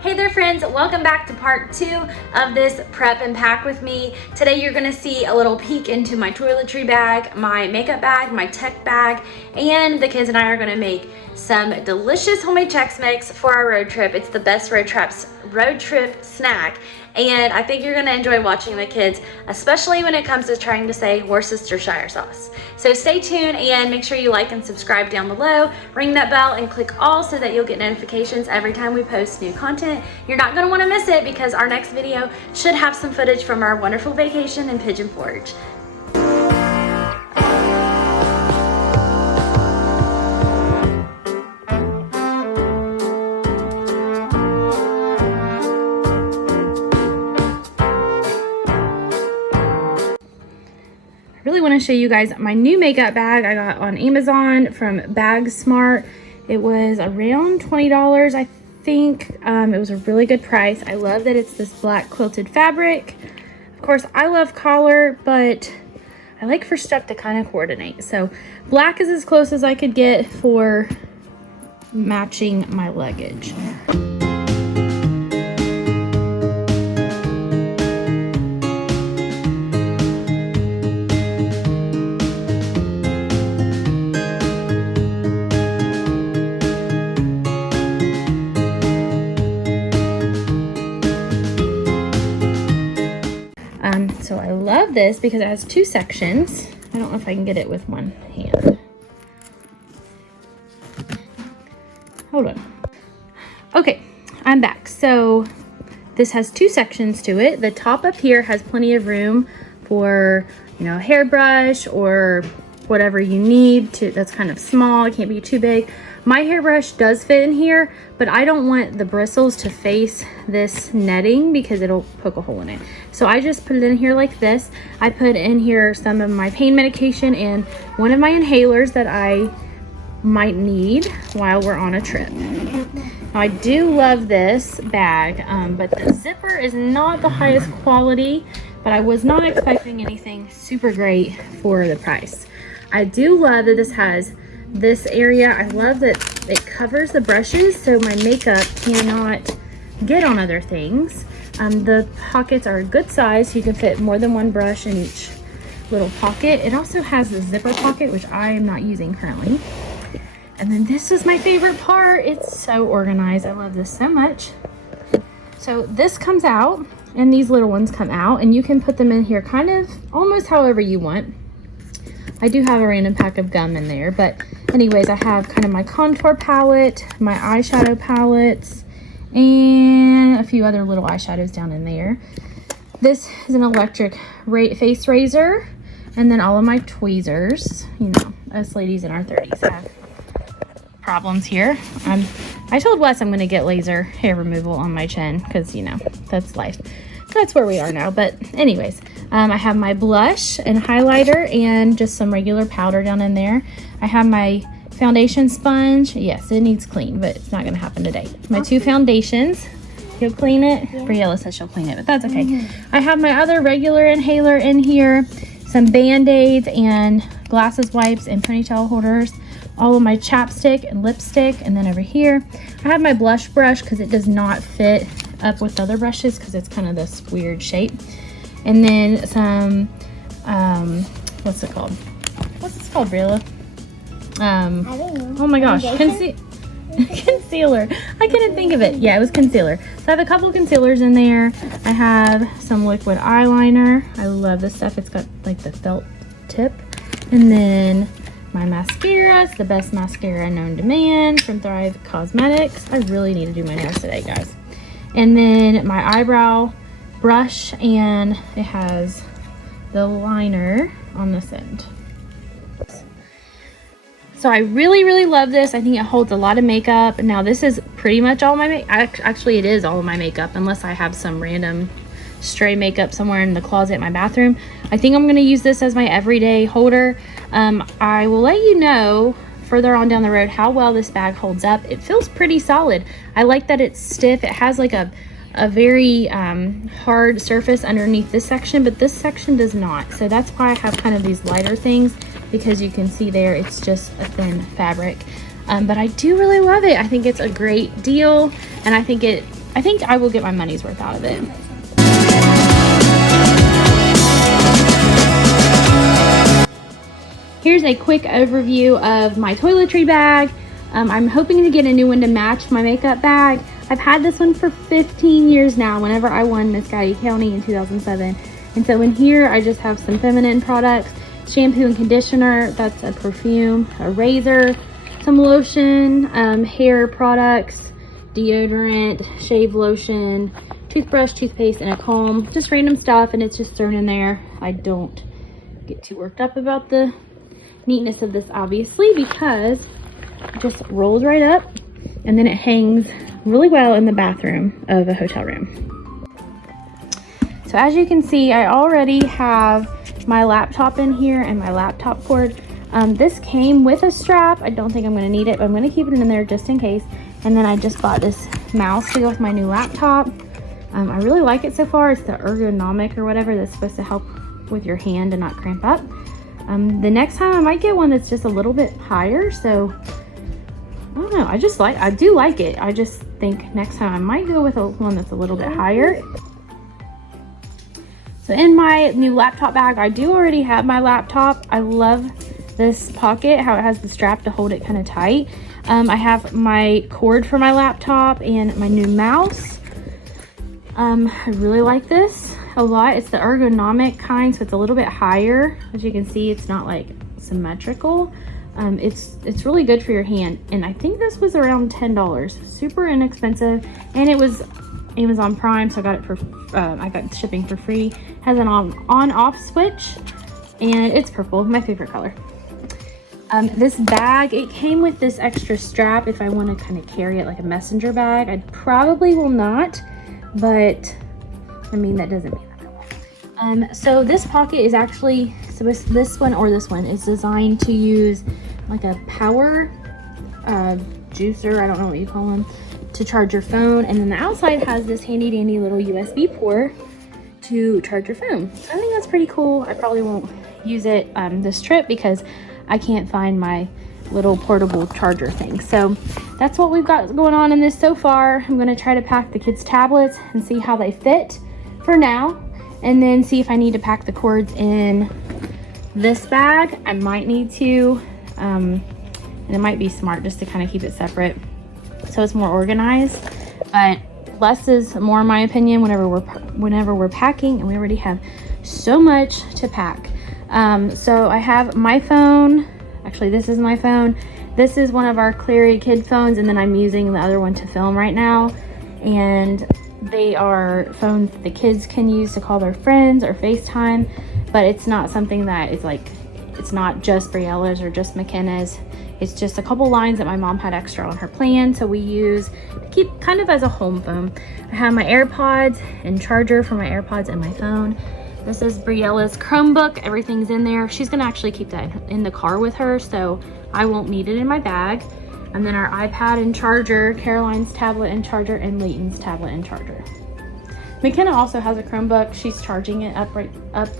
Hey there friends, welcome back to part 2 of this prep and pack with me. Today you're gonna see a little peek into my toiletry bag, my makeup bag, my tech bag, and the kids and I are gonna make some delicious homemade Chex Mix for our road trip. It's the best road trip snack, and I think you're gonna enjoy watching the kids, especially when it comes to trying to say Worcestershire sauce. So stay tuned and make sure you like and subscribe down below, ring that bell and click all so that you'll get notifications every time we post new content. You're not gonna wanna miss it because our next video should have some footage from our wonderful vacation in Pigeon Forge. I really want to show you guys my new makeup bag I got on Amazon from Bag Smart. It was around $20, I think. It was a really good price. I love that it's this black quilted fabric. Of course, I love collar, but I like for stuff to kind of coordinate. So black is as close as I could get for matching my luggage. So I love this because it has two sections. I don't know if I can get it with one hand. Hold on. Okay, I'm back. So this has two sections to it. The top up here has plenty of room for, you know, a hairbrush or whatever you need to. That's kind of small. It can't be too big. My hairbrush does fit in here, but I don't want the bristles to face this netting because it'll poke a hole in it. So I just put it in here like this. I put in here some of my pain medication and one of my inhalers that I might need while we're on a trip. Now, I do love this bag, but the zipper is not the highest quality, but I was not expecting anything super great for the price. I do love that this has this area. I love that it covers the brushes so my makeup cannot get on other things. The pockets are a good size, so you can fit more than one brush in each little pocket. It also has the zipper pocket, which I am not using currently. And then this was my favorite part. It's so organized. I love this so much. So this comes out and these little ones come out and you can put them in here kind of almost however you want. I do have a random pack of gum in there, but anyways, I have kind of my contour palette, my eyeshadow palettes, and a few other little eyeshadows down in there. This is an electric face razor, and then all of my tweezers. You know, us ladies in our 30s have problems here. I told Wes I'm going to get laser hair removal on my chin because, you know, that's life. That's where we are now. But anyways, I have my blush and highlighter and just some regular powder down in there. I have my foundation sponge. Yes, it needs clean, but it's not going to happen today. My two foundations. You'll clean it? Yeah. Briella says she'll clean it, but that's okay. I have my other regular inhaler in here, some Band-Aids and glasses wipes and ponytail holders, all of my chapstick and lipstick, and then over here, I have my blush brush because it does not fit up with other brushes because it's kind of this weird shape. And then some, what's it called? What's this called, Briella? I don't know. Oh my gosh, concealer. I couldn't think of it. Yeah, it was concealer. So I have a couple of concealers in there. I have some liquid eyeliner. I love this stuff. It's got like the felt tip. And then my mascara. It's the best mascara known to man from Thrive Cosmetics. I really need to do my nails today, guys. And then my eyebrow brush, and it has the liner on this end. So I really, really love this. I think it holds a lot of makeup. Now this is pretty much all my makeup. Actually, it is all of my makeup unless I have some random stray makeup somewhere in the closet in my bathroom. I think I'm going to use this as my everyday holder. I will let you know further on down the road how well this bag holds up. It feels pretty solid. I like that it's stiff. It has like a very hard surface underneath this section, but this section does not. So that's why I have kind of these lighter things, because you can see there it's just a thin fabric. But I do really love it. I think it's a great deal, and I think it I think I will get my money's worth out of it. Here's a quick overview of my toiletry bag. I'm hoping to get a new one to match my makeup bag. I've had this one for 15 years now, whenever I won Miss Guy County in 2007. And so in here, I just have some feminine products, shampoo and conditioner, that's a perfume, a razor, some lotion, hair products, deodorant, shave lotion, toothbrush, toothpaste, and a comb. Just random stuff, and it's just thrown in there. I don't get too worked up about the neatness of this, obviously, because it just rolls right up, and then it hangs really well in the bathroom of a hotel room. So as you can see, I already have my laptop in here and my laptop cord. This came with a strap. I don't think I'm going to need it, but I'm going to keep it in there just in case. And then I just bought this mouse to go with my new laptop. I really like it so far. It's the ergonomic or whatever that's supposed to help with your hand and not cramp up. The next time I might get one that's just a little bit higher. So I don't know. I do like it. I just think next time I might go with one that's a little bit higher. So in my new laptop bag, I do already have my laptop. I love this pocket, how it has the strap to hold it kind of tight. I have my cord for my laptop and my new mouse. I really like this a lot. It's the ergonomic kind, so it's a little bit higher. As you can see, it's not like symmetrical. It's really good for your hand, and I think this was around $10. Super inexpensive, and it was Amazon Prime, so I got it for I got shipping for free. Has an on-off switch, and it's purple, my favorite color. This bag, it came with this extra strap if I want to kind of carry it like a messenger bag. I probably will not, but I mean, that doesn't mean that I won't. So this pocket is actually, so this one or this one is designed to use like a power juicer, I don't know what you call them, to charge your phone. And then the outside has this handy dandy little USB port to charge your phone. So I think that's pretty cool. I probably won't use it this trip because I can't find my little portable charger thing. So that's what we've got going on in this so far. I'm going to try to pack the kids' tablets and see how they fit for now, and then see if I need to pack the cords in this bag. I might need to, and it might be smart just to kind of keep it separate so it's more organized, but less is more in my opinion whenever we're packing, and we already have so much to pack. So I have my phone. Actually, this is my phone. This is one of our Clary kid phones, and then I'm using the other one to film right now. And they are phones the kids can use to call their friends or FaceTime, but it's not something that is like, it's not just Briella's or just McKenna's. It's just a couple lines that my mom had extra on her plan, so we use to keep kind of as a home phone. I have my AirPods and charger for my AirPods and my phone. This is Briella's Chromebook. Everything's in there. She's gonna actually keep that in the car with her, so I won't need it in my bag. And then our iPad and charger, Caroline's tablet and charger, and Leighton's tablet and charger. McKenna also has a Chromebook. She's charging it up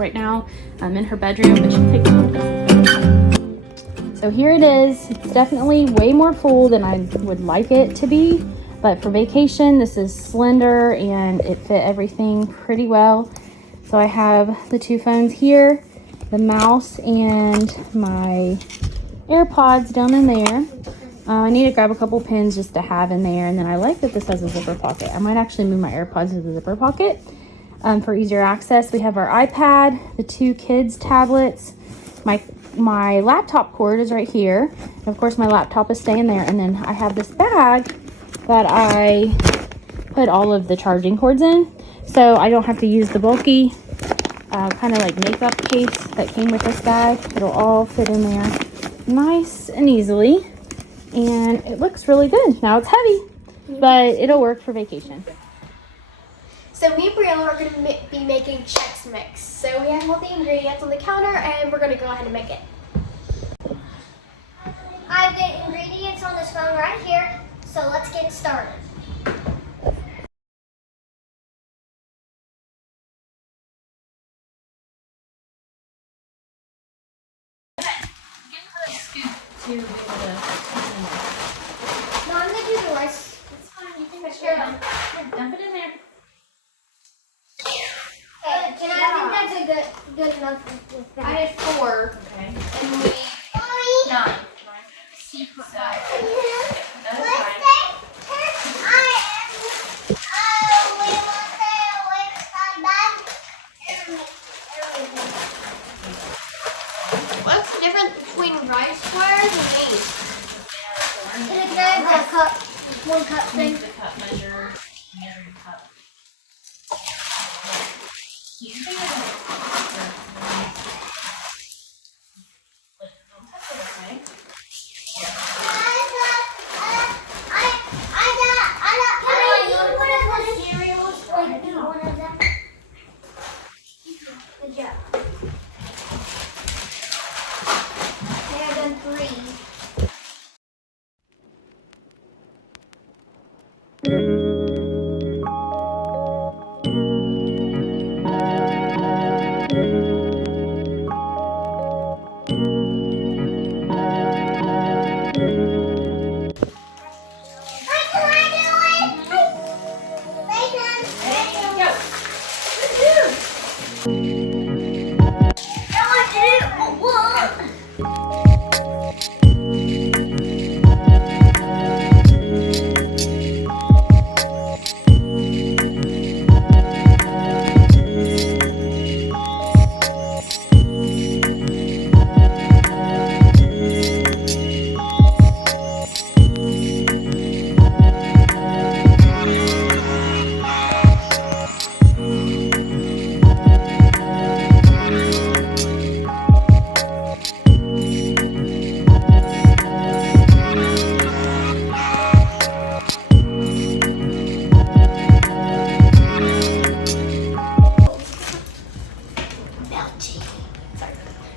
right now in her bedroom, but she'll take it home. So here it is. It's definitely way more full than I would like it to be, but for vacation, this is slender and it fit everything pretty well. So I have the two phones here, the mouse and my AirPods down in there. I need to grab a couple pins just to have in there, and then I like that this has a zipper pocket. I might actually move my AirPods to the zipper pocket for easier access. We have our iPad, the two kids' tablets, my laptop cord is right here, and of course my laptop is staying there, and then I have this bag that I put all of the charging cords in, so I don't have to use the bulky kind of like makeup case that came with this bag. It'll all fit in there nice and easily, and it looks really good. Now it's heavy, but it'll work for vacation. So me and Briella are going to be making Chex Mix. So we have all the ingredients on the counter, and we're going to go ahead and make it. I have the ingredients on this phone right here, so let's get started. To be able to No, I'm going to do the rice. It's fine. You can make it. Dump it in there. Can I think that's a good enough with that? I had 4. Okay. And we 9. What's the difference between rice squares and these? It's a cup, 1 cup thing. The cup measure your cup. You can think don't touch it, okay? Good job. Okay, I've done 3.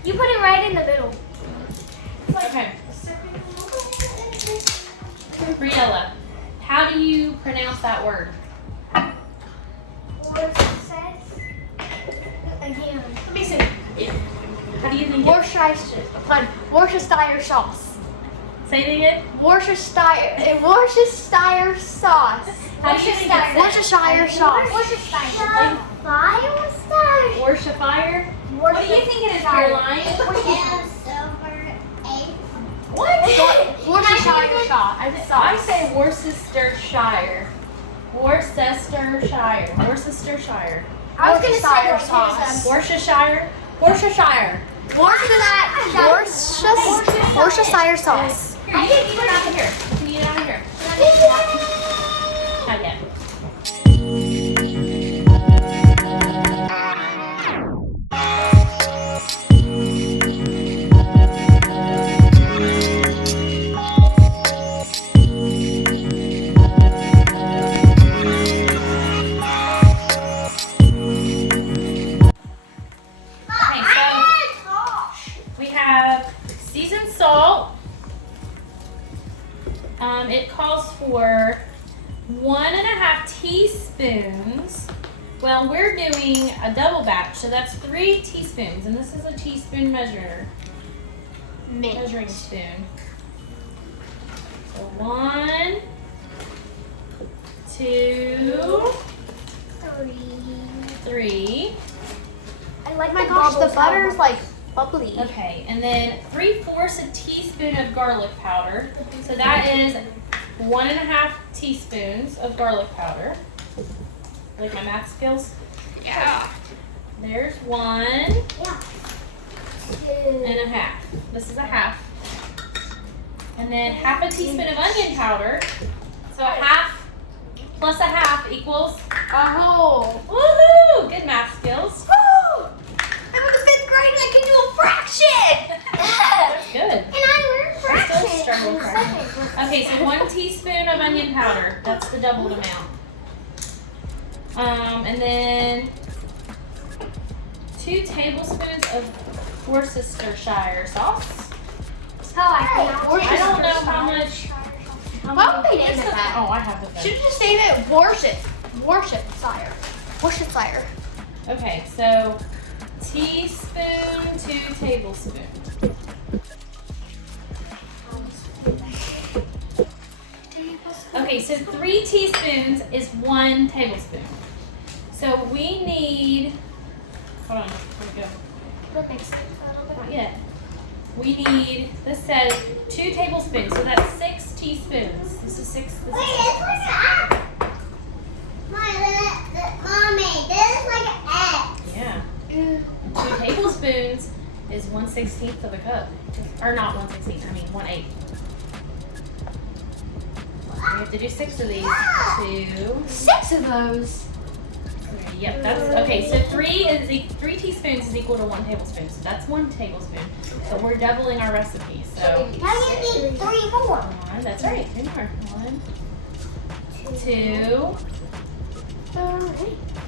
You put it right in the middle. Okay. Briella, how do you pronounce that word? Again. Let me see. How do you think it? Worcestershire sauce. Say it again. Worcestershire sauce. How do you think it's said? Worcestershire sauce. Worcestershire? What do you think it is, Caroline? What? Worcestershire sauce. I say Worcestershire. Worcestershire. Worcestershire. I was gonna say sauce. Worcestershire. Worcestershire. Worcestershire sauce. Here, you can eat it out of here. You can eat it out of here. Not yet. Seasoned salt. It calls for 1.5 teaspoons. Well, we're doing a double batch, so that's 3 teaspoons, and this is a teaspoon measuring spoon. So 1, 2, 3. I like my gosh, the butter is like bubbly. Okay, and then 3/4 a teaspoon of garlic powder. So that is 1.5 teaspoons of garlic powder. Like my math skills? Yeah. There's 1.5. This is a half. And then 1/2 teaspoon of onion powder. So a half plus a half equals a whole. Woohoo! Good math skills. Woo! I'm in the 5th grade and I can do a fraction. That's good. And I learned I still struggle with fractions. fractions. Okay, so 1 teaspoon of onion powder. That's the doubled amount. And then 2 tablespoons of Worcestershire sauce. Oh, I don't know how much. Why would they name it that? Oh, I have the Should have just named it Worcestershire. Worcestershire. Okay, so teaspoon, 2 tablespoons. Okay, Okay, so 3 teaspoons is 1 tablespoon. So we need, hold on, where'd it go? That makes sense a little bit. Not yet. We need, this says 2 tablespoons, so that's 6 teaspoons. This is 6. This is 6. Mommy, this is like an egg. Yeah. 2 tablespoons is 1/16 of a cup. Or not 1/16, I mean 1/8. We have to do 6 of these. 2. 6 of those. Yep, that's okay. So 3 teaspoons is equal to 1 tablespoon. So that's 1 tablespoon. So we're doubling our recipe. So How do you need 3 more? 1, that's right. 3 more. 1, 2,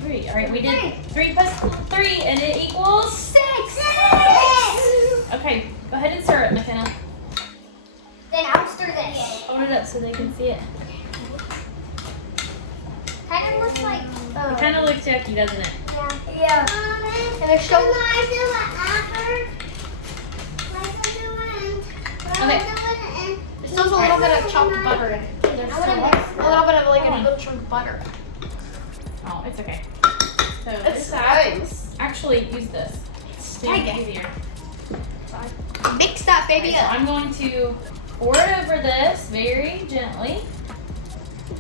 3. All right, we did 3 plus 3, and it equals 6. Okay, go ahead and stir it, McKenna. Then I'll stir this. Hold it up so they can see it. Kind of looks like. It kind of looks yucky, doesn't it? Yeah. And there's so. Okay. There's still a little bit of chopped butter in it. There's still a little bit of like a good chunk of butter. Oh, it's okay. So It's this side, nice. actually use this. It's easier. Mix that baby Okay, so up. I'm going to pour it over this very gently.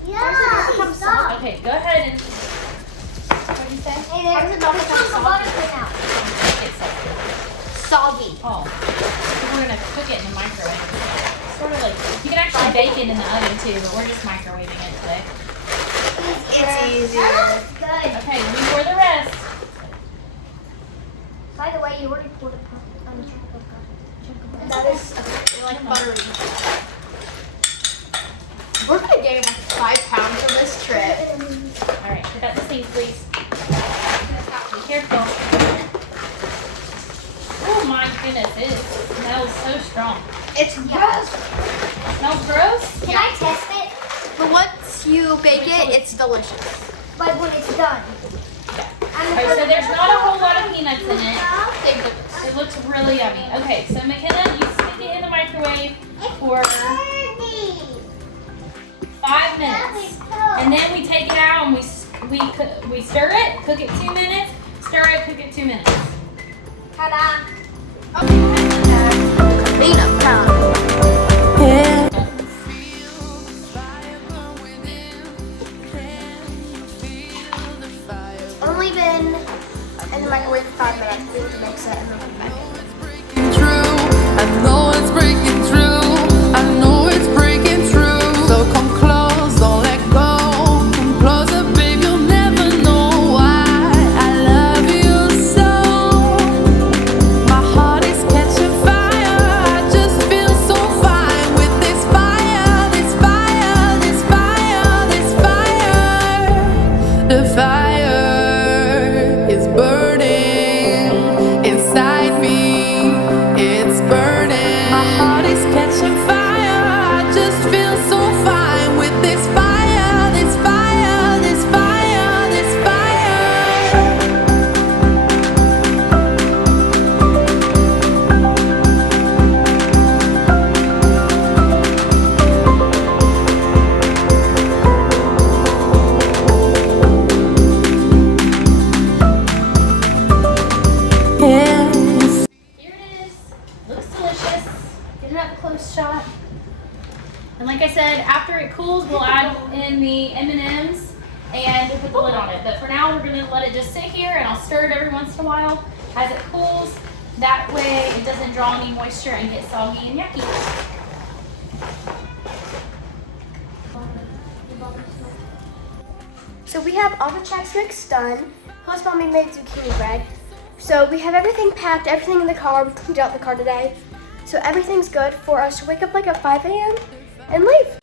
Yeah. Okay, go ahead and. What do you say? Hey, there's a chunk of butter right now. It's softer. Soggy. Oh, we're gonna cook it in the microwave. Sort of like you can actually bake it in the oven too, but we're just microwaving it today. It's easier. That looks good. Okay, we pour the rest. By the way, you already poured a chunk of butter. That is like buttery. We're gonna gain 5 pounds on this trip. All right, pick up the sink, please. Be careful. Oh my goodness, it smells so strong. It's gross. Smells gross? Can I test it? But once you bake it, it's delicious. But when it's done. Alright, so there's not a whole lot of peanuts in it. It looks really yummy. Okay, so McKenna, you stick it in the microwave for 5 minutes. And then we take it out and we stir it, cook it 2 minutes, stir it, cook it 2 minutes. Ta-da! Cleanup time. Only been in the microwave for 5 minutes. We have to mix it and then put it back in. I know it's breaking through. I know it's breaking through. So come close, don't let go. Come closer, babe, you'll never know why I love you so. My heart is catching fire. I just feel so fine with this fire, this fire, this fire, this fire. The fire is burning inside me. It's burning. My heart is catching fire. I just feel so fine with this fire, this fire, this fire, this fire. Yeah. Here it is. Looks delicious. Get an up close shot. And like I said, after it cools, we'll add in the M&Ms and we'll put the lid on it. But for now, we're gonna let it just sit here and I'll stir it every once in a while as it cools. That way it doesn't draw any moisture and get soggy and yucky. So we have all the Chex Mix done. Plus Mommy made zucchini bread. So we have everything packed, everything in the car. We cleaned out the car today. So everything's good for us to wake up like at 5 a.m. and leave.